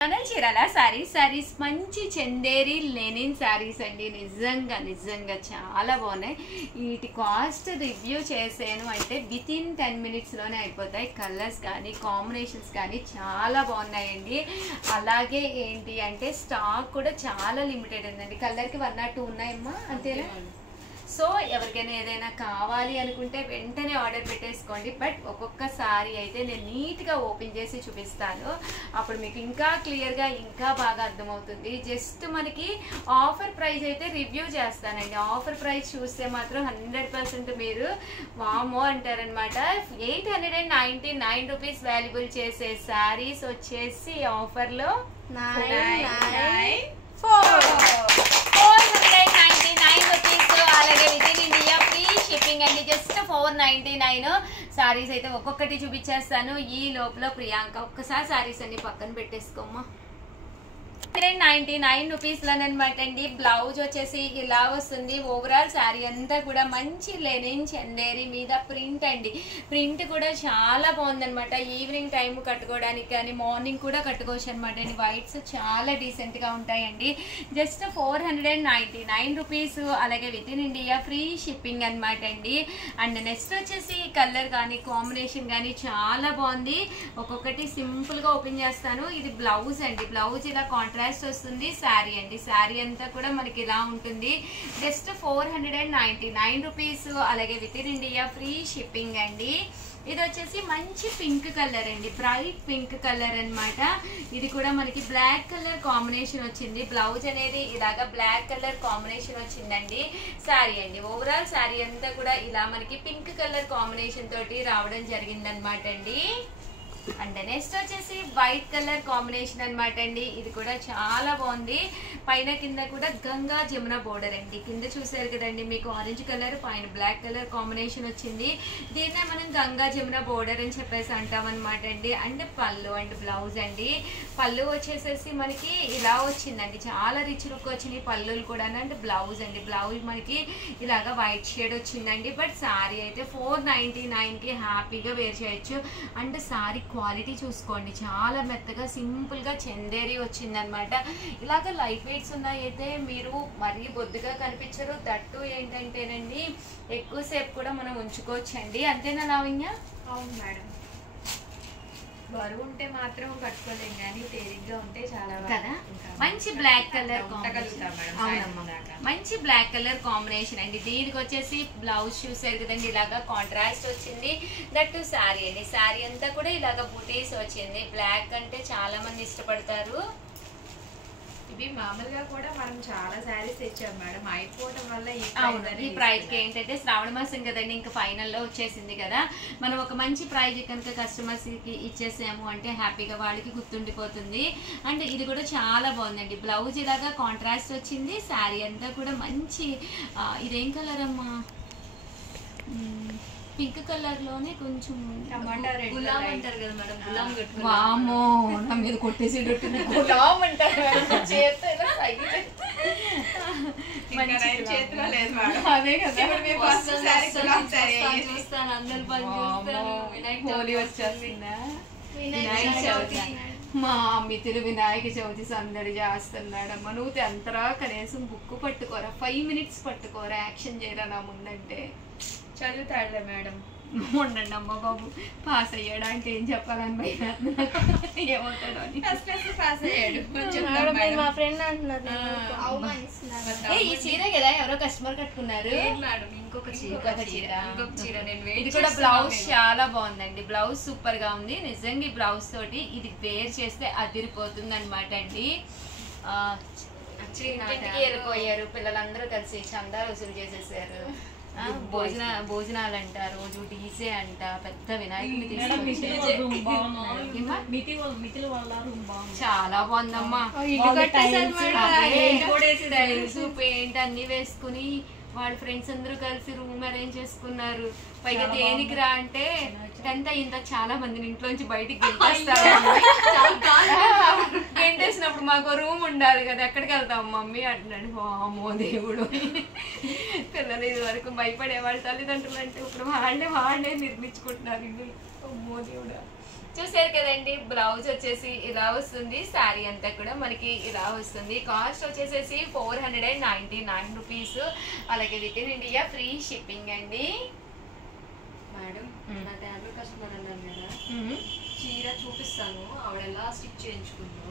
చీరాల సారీస్ మంచి చందేరి లెనిన్ సారీస్ అండి. నిజంగా చాలా బాగున్నాయి. వీటి కాస్ట్ రివ్యూ చేసాను అంటే విత్ ఇన్ 10 minutes లోనే అయిపోతాయి. కలర్స్ కానీ కాంబినేషన్స్ కానీ చాలా బాగున్నాయండి. అలాగే ఏంటి అంటే స్టాక్ కూడా చాలా లిమిటెడ్ ఉందండి. కలర్కి 1 or 2 ఉన్నాయమ్మా, అంతేనా? సో ఎవరికైనా ఏదైనా కావాలి అనుకుంటే వెంటనే ఆర్డర్ పెట్టేసుకోండి. బట్ ఒక్కొక్కసారి అయితే నేను నీట్గా ఓపెన్ చేసి చూపిస్తాను, అప్పుడు మీకు ఇంకా క్లియర్గా ఇంకా బాగా అర్థమవుతుంది. జస్ట్ మనకి ఆఫర్ ప్రైస్ అయితే రివ్యూ చేస్తానండి. ఆఫర్ ప్రైస్ చూస్తే మాత్రం 100% మీరు వామో అంటారనమాట. 899 రూపీస్ వాల్యుబుల్ చేసే శారీస్ వచ్చేసి ఆఫర్లో 499 రూపీస్. అలాగే with in India free shipping అండి. జస్ట్ 499 సారీస్ అయితే ఒక్కొక్కటి చూపించేస్తాను. ఈ లోపల ప్రియాంక ఒక్కసారి సారీస్ అన్ని పక్కన పెట్టేసుకోమ్మా. 199 రూపీస్ లోనమాట అండి. బ్లౌజ్ వచ్చేసి ఇలా వస్తుంది. ఓవరాల్ శారీ అంతా కూడా మంచి లెనిన్ చందేరి మీద ప్రింట్ అండి. ప్రింట్ కూడా చాలా బాగుందనమాట. ఈవినింగ్ టైం కట్టుకోవడానికి కానీ మార్నింగ్ కూడా కట్టుకోవచ్చు అనమాట అండి. వైట్స్ చాలా డీసెంట్ గా ఉంటాయండి. Just 499 rupees. అలాగే with in India free shipping అనమాట అండి. అండ్ నెక్స్ట్ వచ్చేసి కలర్ కానీ కాంబినేషన్ కానీ చాలా బాగుంది. ఒక్కొక్కటి సింపుల్ గా ఓపెన్ చేస్తాను. ఇది బ్లౌజ్ అండి. బ్లౌజ్ ఇలా కాంట్రాస్ట్ వస్తుంది. శారీ అండి. శారీ అంతా కూడా మనకి ఇలా ఉంటుంది. Just 499 rupees. అలాగే with in India free shipping అండి. ఇది వచ్చేసి మంచి పింక్ కలర్ అండి. బ్రైట్ పింక్ కలర్ అన్నమాట. ఇది కూడా మనకి బ్లాక్ కలర్ కాంబినేషన్ వచ్చింది. బ్లౌజ్ అనేది ఇలాగా బ్లాక్ కలర్ కాంబినేషన్ వచ్చిందండి. శారీ అండి. ఓవరాల్ శారీ అంతా కూడా ఇలా మనకి పింక్ కలర్ కాంబినేషన్ తోటి రావడం జరిగింది అనమాట అండి. అండ్ నెక్స్ట్ వచ్చేసి వైట్ కలర్ కాంబినేషన్ అనమాట అండి. ఇది కూడా చాలా బాగుంది. పైన కింద కూడా గంగా జమున బోర్డర్ అండి. కింద చూసారు కదండి మీకు ఆరెంజ్ కలర్, పైన బ్లాక్ కలర్ కాంబినేషన్ వచ్చింది. దీన్నే మనం గంగా జమున బోర్డర్ అని చెప్పేసి అంటాం అనమాట అండి. అండ్ పళ్ళు అండ్ బ్లౌజ్ అండి. పళ్ళు వచ్చేసేసి మనకి ఇలా వచ్చిందండి. చాలా రిచ్ లుక్ వచ్చింది పళ్ళులు కూడా. అండ్ బ్లౌజ్ అండి. బ్లౌజ్ మనకి ఇలాగా వైట్ షేడ్ వచ్చిందండి. బట్ సారీ అయితే 499కి హ్యాపీగా వేర్ చేయొచ్చు. అండ్ సారీ క్వాలిటీ చూసుకోండి, చాలా మెత్తగా సింపుల్ గా చందేరి వచ్చిందనమాట. ఇలాగ లైట్ వెయిట్స్ ఉన్నాయైతే మీరు మరీ బొద్దుగా కనిపించరు. దట్టు ఏంటంటేనండి ఎక్కువసేపు కూడా మనం ఉంచుకోవచ్చండి. అంతేనా లావణ్య? అవును మేడం. బరువు ఉంటే మాత్రం కట్టుకోలేం కానీ తేలిగ్గా ఉంటే చాలా కదా. మంచి బ్లాక్ కలర్ మంచి బ్లాక్ కలర్ కాంబినేషన్ అండి. దీనికి వచ్చేసి బ్లౌజ్ చూసారు కదండి, ఇలాగా కాంట్రాస్ట్ వచ్చింది. దట్టు శారీ అండి. శారీ అంతా కూడా ఇలాగా బూటీస్ వచ్చింది. బ్లాక్ అంటే చాలా మంది ఇష్టపడతారు. ఇవి మామూలుగా కూడా మనం చాలా శారీస్ తెచ్చాం మేడం. అయిపోవడం వల్ల ఈ ప్రైజ్ కి ఏంటంటే శ్రావణ మాసం కదండి, ఇంకా ఫైనల్ లో వచ్చేసింది కదా. మనం ఒక మంచి ప్రైజ్ కనుక కస్టమర్స్ కి ఇచ్చేసాము అంటే హ్యాపీగా వాళ్ళకి గుర్తుండిపోతుంది. అండ్ ఇది కూడా చాలా బాగుందండి. బ్లౌజ్ ఇలాగా కాంట్రాస్ట్ వచ్చింది. శారీ అంతా కూడా మంచి ఇదేం కలర్ అమ్మా, పింక్ కలర్ లోనే కొంచెం గులాం అంటారు కదా మేడం. గులాం వామో నా మీద కొట్టేసి గులాం అంటారు. అదే కదా, చూస్తాను అందరు హోలీ వచ్చేస్తుందా, వినాయక చవితి. మా మిత్రులు వినాయక చవితి సందడి చేస్తున్నాడమ్మా. నువ్వు ఎంతరా కనీసం బుక్ పట్టుకోరా, 5 minutes పట్టుకోరా, యాక్షన్ చేయరా నా ముందంటే. చదువుతాడులే మేడం. ఉండండి అమ్మ బాబు. పాస్ అయ్యాడు అంటే ఏం చెప్పాలని భయ, ఏమవుతాడు అని. పాస్ అయ్యాడు. మా ఫ్రెండ్ అంటున్నారు ఈ చీర కదా ఎవరో కస్టమర్ కట్టుకున్నారు. ఇంకొక చీర. ఇది కూడా బ్లౌజ్ చాలా బాగుందండి. బ్లౌజ్ సూపర్ గా ఉంది నిజంగా. ఈ బ్లౌజ్ తోటి ఇది వేర్ చేస్తే అదిరిపోతుంది అనమాట అండి. ఇంటికి వెళ్ళిపోయారు పిల్లలందరూ కలిసి చందా వసూలు చేసేసారు. భోజనాలు అంట, రోజు డీజే అంట, పెద్ద వినాయకుడిని చాలా బాగుందమ్మా. పెయింట్ అన్ని వేసుకుని వాళ్ళ ఫ్రెండ్స్ అందరూ కలిసి రూమ్ అరేంజ్ చేసుకున్నారు. పైగా దేనికి రా అంటే 10th ఇంత చాలా మందిని ఇంట్లోంచి బయటికి గెంటేసినప్పుడు మాకు రూమ్ ఉండాలి కదా, ఎక్కడికి వెళ్తాం మమ్మీ అంటున్నాడు. అమ్మో దేవుడు, పిల్లలు ఇది వరకు భయపడేవాళ్ళు తల్లిదండ్రులు అంటే ఇప్పుడు వాళ్ళే నిర్మించుకుంటున్నారు. అమ్మో దేవుడా. చూసారు కదండి, బ్లౌజ్ వచ్చేసి ఇలా వస్తుంది, శారీ అంతా కూడా మనకి ఇలా వస్తుంది. కాస్ట్ వచ్చేసేసి 499 రూపీస్. అలాగే with in India free shipping అండి. మేడం నా టాబ్లెట్ కస్టమర్ అన్నారు కదా, చీర చూపిస్తాను ఆవిడ ఎలా స్టిచ్ చేయించుకుందో,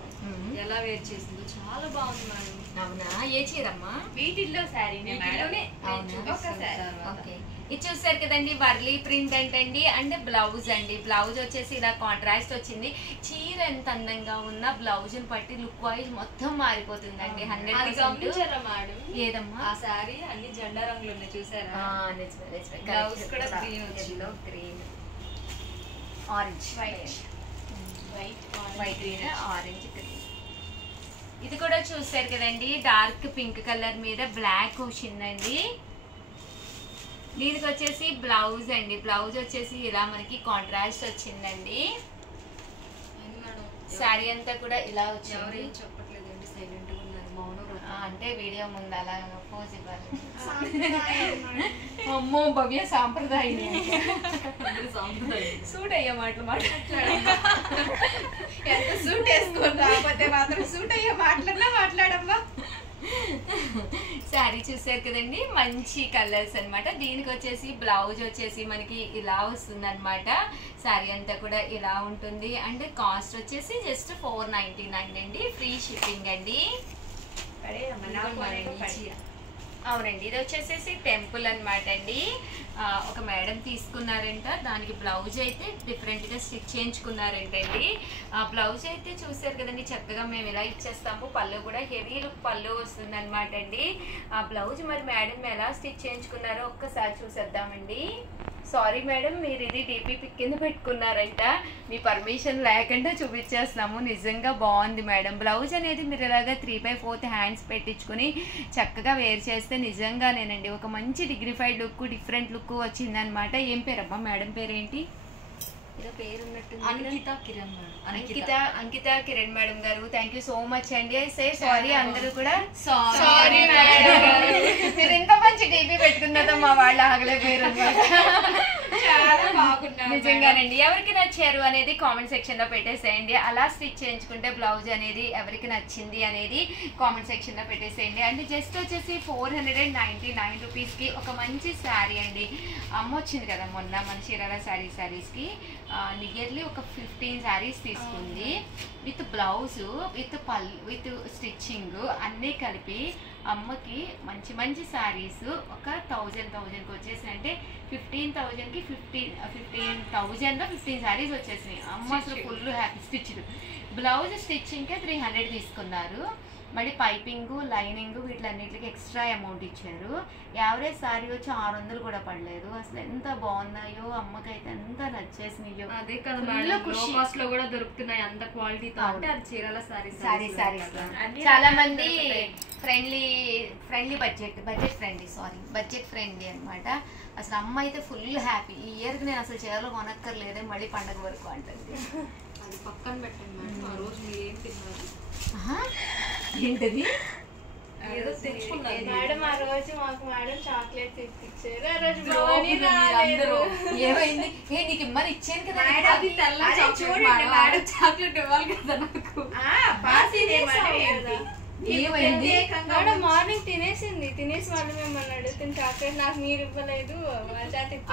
ఎలా వేర్ చేసిందో చాలా బాగుంది మేడం. అవునా, ఏ చీరమ్మా? వీటిల్లో శారీనే మేడం. ఓకే, ఇది చూసారు కదండి, వర్లీ ప్రింట్ అంటండి. అండ్ బ్లౌజ్ అండి, బ్లౌజ్ వచ్చేసి ఇలా కాంట్రాస్ట్ వచ్చింది. చీర ఎంత అందంగా ఉన్నా బ్లౌజ్ ని బట్టి లుక్ వైజ్ మొత్తం మారిపోతుందండి. 100% మేడం. ఏదమ్మా ఆ శారీ అన్ని జెండా రంగులు ఉన్నాయి చూసారా? బ్లౌజ్ కూడా green, orange, white green, orange green. ఇది కూడా చూసారు కదండి, డార్క్ పింక్ కలర్ మీద బ్లాక్ వచ్చిందండి. దీనికి వచ్చేసి బ్లౌజ్ అండి, బ్లౌజ్ వచ్చేసి ఇలా మనకి కాంట్రాస్ట్ వచ్చిందండి. శారీ అంతా కూడా ఇలా వచ్చింది. చెప్పట్లేదండి, సైలెంట్ గా ఉన్నారు, మౌనం. అంటే వీడియో ముందు అలా పోజ్ ఇవ్వాలి. అమ్మో భవ్య సాంప్రదాయం సూట్ అయ్యే మాటలు మాట్లాడమ్మా. ఎంత సూట్ వేసుకోండి రాకపోతే మాత్రం సూట్ అయ్యే మాట్లాడమ్మా. శారీ చూసారు కదండి, మంచి కలర్స్ అన్నమాట. దీనికి వచ్చేసి బ్లౌజ్ వచ్చేసి మనకి ఇలా వస్తుంది అనమాట. శారీ అంతా కూడా ఇలా ఉంటుంది. అండ్ కాస్ట్ వచ్చేసి జస్ట్ 499 అండి, ఫ్రీ షిప్పింగ్ అండి. అవునండి, ఇది వచ్చేసేసి టెంపుల్ అన్నమాట అండి. ఒక మేడం తీసుకున్నారంట, దానికి బ్లౌజ్ అయితే డిఫరెంట్ గా స్టిచ్ చేయించుకున్నారంటండి. ఆ బ్లౌజ్ అయితే చూసారు కదండి, చక్కగా మేము ఇలా ఇచ్చేస్తాము. పళ్ళు కూడా హెవీ లుక్ పళ్ళు వస్తుంది అనమాట అండి. ఆ బ్లౌజ్ మరి మేడం ఎలా స్టిచ్ చేయించుకున్నారో ఒక్కసారి చూసేద్దామండి. సారీ మేడం, మీరు ఇది డీపీ పిక్ కింద పెట్టుకున్నారంట, మీ పర్మిషన్ లేకుండా చూపించేస్తున్నాము. నిజంగా బాగుంది మేడం. బ్లౌజ్ అనేది మీరు ఇలాగా 3/4 హ్యాండ్స్ పెట్టించుకుని చక్కగా వేర్ చేస్తే నిజంగానేనండి ఒక మంచి డిగ్నిఫైడ్ లుక్, డిఫరెంట్ లుక్ వచ్చిందనమాట. ఏం పేరమ్మా మేడం పేరేంటి? ఏదో పేరు ఉన్నట్టు, అంకిత కిరణ్ మేడం. అంకిత కిరణ్ మేడం గారు, థ్యాంక్ యూ సో మచ్ అండి. సే సారీ అందరూ కూడా సారీ మేడం, మీరు ఎంత మంచి టీవీ పెట్టుకున్నదో మా వాళ్ళు ఆగలేకపోయారు. చాలా బాగున్నారు నిజంగానండి. ఎవరికి నచ్చారు అనేది కామెంట్ సెక్షన్ లో పెట్టేసేయండి. అలా స్టిచ్ చేయించుకుంటే బ్లౌజ్ అనేది ఎవరికి నచ్చింది అనేది కామెంట్ సెక్షన్ లో పెట్టేసేయండి. అండ్ జస్ట్ వచ్చేసి 499 రూపీస్ కి ఒక మంచి శారీ అండి. అమ్మ వచ్చింది కదా మొన్న మన చీరాల శారీస్ కి, నియర్లీ ఒక 15 శారీస్ తీసుకుంది. విత్ బ్లౌజ్, విత్ స్టిచ్చింగ్ అన్నీ కలిపి అమ్మకి మంచి మంచి శారీస్ ఒక 1000కి వచ్చేసి, అంటే 15,000కి 15,000లో 15 శారీస్ వచ్చేసినాయి. అమ్మ అసలు ఫుల్ హ్యాపీ. స్టిచ్డ్ బ్లౌజ్ స్టిచ్చింగ్కే 300 తీసుకున్నారు. మళ్ళీ పైపింగ్, లైనింగ్ వీటిలన్నిటికి ఎక్స్ట్రా అమౌంట్ ఇచ్చారు. యావరేజ్ శారీ వచ్చి 600 కూడా పడలేదు. అసలు ఎంత బాగున్నాయో, అమ్మకైతే ఎంత నచ్చేసినాయో. అదే కదా మేడం, లో కాస్ట్ లో కూడా దొరుకుతున్నాయి అంత క్వాలిటీతో. అంటే అది చీరాల శారీస్ చాలా మంది ఫ్రెండ్లీ బడ్జెట్ ఫ్రెండ్లీ అన్నమాట. అసలు అమ్మ అయితే ఫుల్ హ్యాపీ. ఈ ఇయర్కి నేను అసలు చీరలు కొనక్కర్లేదే, మళ్ళీ పండగ వరకు అంటుంది. అది పక్కన పెట్టండి మేడం. ఆ రోజు మీరు ఏం తిన్నారు? ఏంటది? ఏదో తెచ్చుకున్నారు మేడం. ఆ రోజు మాకు మేడం చాక్లెట్ తెచ్చిచ్చారు. ఆ రోజు ఏమైంది? నీకు ఇమ్మని ఇచ్చాను కదా. అది తెల్ల చూడండి మేడం, చాక్లెట్ ఇవ్వాలి కదా నాకు. ఏమైంది? మేడం మార్నింగ్ తినేసి వాళ్ళు మిమ్మల్ని అడుగుతుంది చాక్లెట్, నాకు మీరు ఇవ్వలేదు.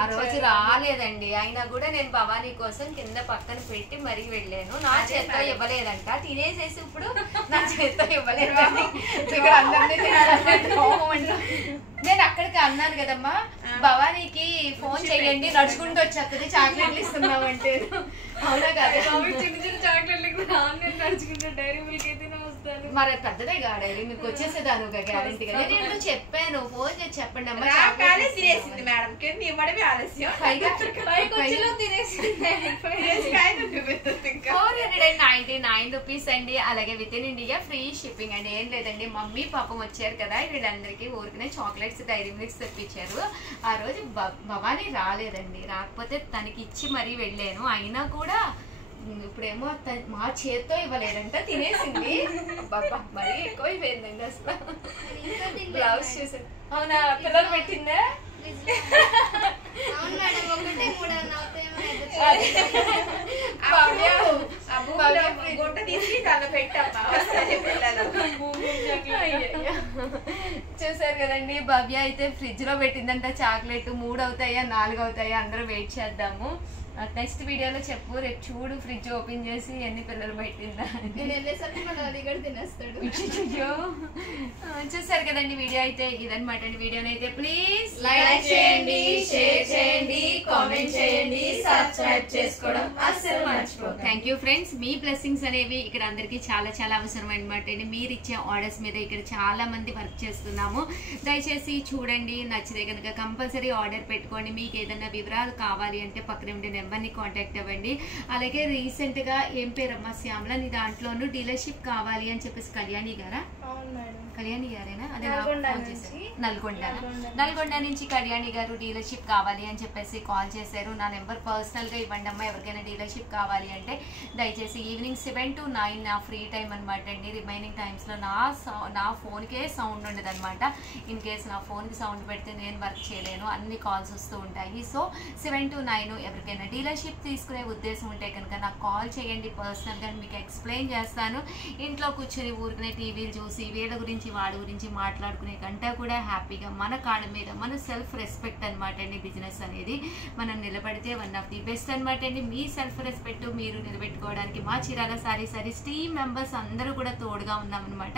ఆ రోజు రాలేదండి, అయినా కూడా నేను భవానీ కోసం కింద పక్కన పెట్టి మరీ వెళ్ళాను. నా చేత్తో ఇవ్వలేదంట, తినేసేసి ఇప్పుడు నా చేత్తో ఇవ్వలేదండి. నేను అక్కడికి అన్నాను కదమ్మా, భవానీకి ఫోన్ చెయ్యండి నడుచుకుంటూ వచ్చేస్తుంది చాక్లెట్లు ఇస్తున్నామంటే. అవునా కదా? చిన్న చిన్న చాక్లెట్లు నడుచుకుంటూ డైరీ మిల్క్ అయితే మరి పెద్దదే గా డైరీ మీకు వచ్చేసేదాను గ్యారంటీ కదా. నేను చెప్పాను ఫోన్ చేసి చెప్పండి అమ్మా. మేడం కింద ఇవ్వడమే ఆలస్యం, 499 రూపీస్ అండి. అలాగే with in India free shipping అండి. ఏం లేదండి, మమ్మీ పాపం వచ్చారు కదా, వీళ్ళందరికీ ఊరికనే చాక్లెట్స్, డైరీ మిల్క్స్ తెప్పించారు. ఆ రోజు భవానీ రాలేదండి, రాకపోతే తనకి ఇచ్చి మరీ వెళ్ళాను. అయినా కూడా ఇప్పుడేమో మా చేత్తో ఇవ్వలేదంట, తినేసింది. బాబా మరీ ఎక్కువైపోయిందండి అసలు. బ్లౌజ్ చూసాను. అవునా, పిల్లలు పెట్టిందా? అవును మేడం, ఒకటి 3 గుంట తీసి దాన్ని పెట్టమ్మా పిల్లలు. చూసారు కదండి, భవ్య అయితే ఫ్రిడ్జ్ లో పెట్టిందంట చాక్లెట్. 3 అవుతాయా 4 అవుతాయా అందరూ వెయిట్ చేద్దాము. నెక్స్ట్ వీడియోలో చెప్పు. రేపు చూడు ఫ్రిడ్జ్ ఓపెన్ చేసి ఎన్ని పిల్లలు పెట్టిందా. చూసారు కదండి, వీడియో అయితే ఇదన్నమాట అండి. వీడియోనైతే ప్లీజ్ లైక్ చేయండి, షేర్ చేయండి, కామెంట్ చేయండి, సబ్స్క్రైబ్ చేసుకోవడం అస్సలు మర్చిపోకండి. Thank you friends. Me blessings అనేవి ఇక్కడ అందరికీ చాలా చాలా అవసరం అనమాట అండి. మీరు ఇచ్చే ఆర్డర్స్ మీద ఇక్కడ చాలా మంది వర్క్ చేస్తున్నాము. దయచేసి చూడండి, నచ్చితే కనుక కంపల్సరీ ఆర్డర్ పెట్టుకోండి. మీకు ఏదైనా వివరాలు కావాలి అంటే పక్కన ఉండే నెంబర్ని కాంటాక్ట్ అవ్వండి. అలాగే రీసెంట్ గా ఏం పేరమ్మా శ్యామల, నీ దాంట్లోనూ డీలర్షిప్ కావాలి అని చెప్పేసి కళ్యాణి గారా? కళ్యాణి గారేనా? అదే నల్గొండ నుంచి కళ్యాణి గారు డీలర్షిప్ కావాలి అని చెప్పేసి కాల్ చేశారు. నా నెంబర్ పర్సనల్ గా ఇవ్వండి అమ్మా, ఎవరికైనా డీలర్షిప్ కావాలి అంటే. దయచేసి ఈవినింగ్ 7 to 9 నా ఫ్రీ టైం అనమాట అండి. రిమైనింగ్ టైమ్స్ లో నా ఫోన్ కే సౌండ్ ఉండదు అనమాట. ఇన్ కేస్ నా ఫోన్ కి సౌండ్ పెడితే నేను వర్క్ చేయలేను, అన్ని కాల్స్ వస్తూ ఉంటాయి. సో 7 to 9 ఎవరికైనా డీలర్షిప్ తీసుకునే ఉద్దేశం ఉంటే కనుక నాకు కాల్ చేయండి. పర్సనల్ గా మీకు ఎక్స్ప్లెయిన్ చేస్తాను. ఇంట్లో కూర్చొని ఊరికనే టీవీలు చూసి వీళ్ళ గురించి వాడి గురించి మాట్లాడుకునే కంటే కూడా హ్యాపీగా మన కాళ్ళ మీద మన సెల్ఫ్ రెస్పెక్ట్ అనమాట అండి. బిజినెస్ అనేది మనం నిలబడితే వన్ ఆఫ్ ది బెస్ట్ అనమాట అండి. మీ సెల్ఫ్ రెస్పెక్ట్ మీరు నిలబెట్టుకోవడానికి మా చీరాల సారీస్ టీమ్ మెంబర్స్ అందరూ కూడా తోడుగా ఉన్నామన్నమాట.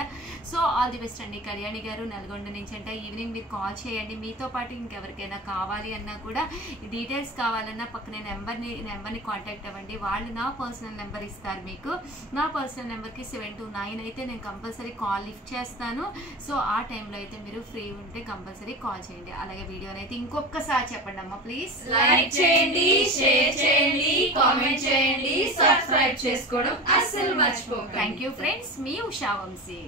సో ఆల్ ది బెస్ట్ అండి. కళ్యాణి గారు నల్గొండ నుంచి అంటే ఈవినింగ్ మీరు కాల్ చేయండి. మీతో పాటు ఇంకెవరికైనా కావాలి అన్నా కూడా డీటెయిల్స్ కావాలన్నా పక్కనే నెంబర్ని కాంటాక్ట్ అవ్వండి. వాళ్ళు నా పర్సనల్ నెంబర్ ఇస్తారు మీకు. నా పర్సనల్ నెంబర్కి 7 to 9 అయితే నేను కంపల్సరీ కాల్ లిఫ్ట్ చేస్తాను. సో ఆ టైంలో అయితే మీరు ఫ్రీ ఉంటే కంపల్సరీ కాల్ చేయండి. అలాగే వీడియోని అయితే ఇంకొకసారి చెప్పండి అమ్మా ప్లీజ్. లైక్ చేయండి, షేర్ చేయండి, కామెంట్ చేయండి, సబ్స్క్రైబ్ చేసుకోవడం అస్సలు మర్చిపోకండి. Thank you friends. మీ ఉషా వంశీ.